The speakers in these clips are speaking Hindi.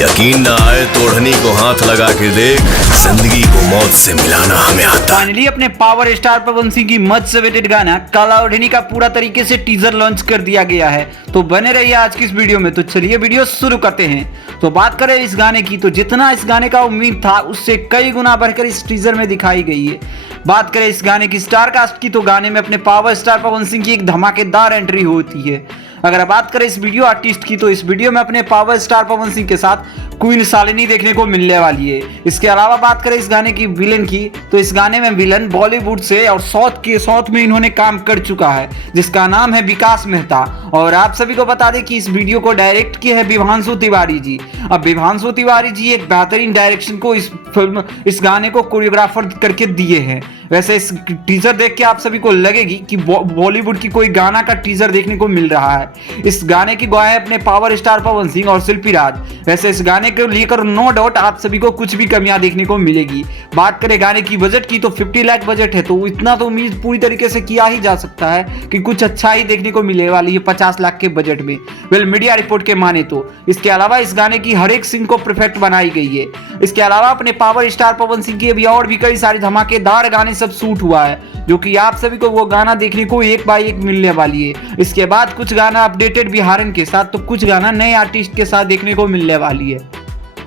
यकीन ना आए तो ओढ़नी को हाथ लगा के देख, जिंदगी को मौत से मिलाना हमें आता है। फाइनली अपने पावर स्टार पवन सिंह की मच से वेटेड गाना काला ओढ़नी का पूरा तरीके से टीजर लॉन्च कर दिया गया है। तो बने रहिए आज की इस वीडियो में। तो चलिए वीडियो शुरू करते हैं। तो बात करें इस गाने की, तो जितना इस गाने का उम्मीद था उससे कई गुना बढ़कर इस टीजर में दिखाई गई है। बात करें इस गाने की स्टार कास्ट की, तो गाने में अपने पावर स्टार पवन सिंह की एक धमाकेदार एंट्री होती है। अगर बात करें इस वीडियो आर्टिस्ट की, तो इस वीडियो में अपने पावर स्टार पवन सिंह के साथ क्वीन शालिनी देखने को मिलने वाली है। इसके अलावा बात करें इस गाने की विलन की, तो इस गाने में विलन बॉलीवुड से और साउथ में इन्होंने काम कर चुका है, जिसका नाम है विकास मेहता। और आप सभी को बता दें कि इस वीडियो को डायरेक्ट किया है विभांशु तिवारी जी। अब विभांशु तिवारी जी एक बेहतरीन डायरेक्शन को इस गाने को कोरियोग्राफर करके दिए हैं। वैसे इस टीजर देख के आप सभी को लगेगी कि बॉलीवुड की कोई गाना का टीजर देखने को मिल रहा है। इस गाने की गवाह है अपने पावर स्टार पवन सिंह और शिल्पी राज। वैसे इस गाने को लेकर नो डाउट आप सभी को कुछ भी कमियां देखने को मिलेगी। बात करें गाने की बजट की, तो 50 लाख बजट है, तो इतना तो उम्मीद पूरी तरीके से किया ही जा सकता है कि कुछ अच्छा ही देखने को मिलने वाली है 50 लाख के बजट में। वेल मीडिया रिपोर्ट के माने तो इसके अलावा इस गाने की हर एक सीन को परफेक्ट बनाई गई है। इसके अलावा अपने पावर स्टार पवन सिंह की अभी और भी कई सारी धमाकेदार गाने सब शूट हुआ है, जो कि आप सभी को वो गाना देखने को एक बाय एक मिलने वाली है। इसके बाद कुछ गाना अपडेटेड बिहारन के साथ, तो कुछ गाना नए आर्टिस्ट के साथ देखने को मिलने वाली है।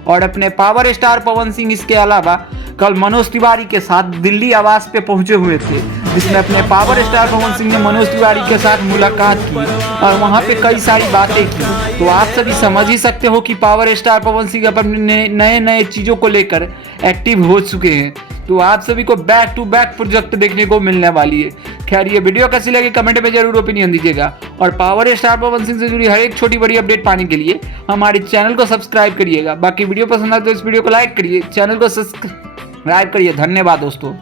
और अपने पावर स्टार पवन सिंह इसके अलावा कल मनोज तिवारी के साथ दिल्ली आवास पे पहुंचे हुए थे, जिसमें अपने पावर स्टार पवन सिंह ने मनोज तिवारी के साथ मुलाकात की और वहां पे कई सारी बातें की। तो आप सभी समझ ही सकते हो कि पावर स्टार पवन सिंह अपने नए नए चीज़ों को लेकर एक्टिव हो चुके हैं। तो आप सभी को बैक टू बैक प्रोजेक्ट देखने को मिलने वाली है। खैर ये वीडियो कैसी लगी कमेंट में जरूर ओपिनियन दीजिएगा, और पावर स्टार पवन सिंह से जुड़ी हर एक छोटी बड़ी अपडेट पाने के लिए हमारे चैनल को सब्सक्राइब करिएगा। बाकी वीडियो पसंद आए तो इस वीडियो को लाइक करिए, चैनल को सब्सक्राइब करिए। धन्यवाद दोस्तों।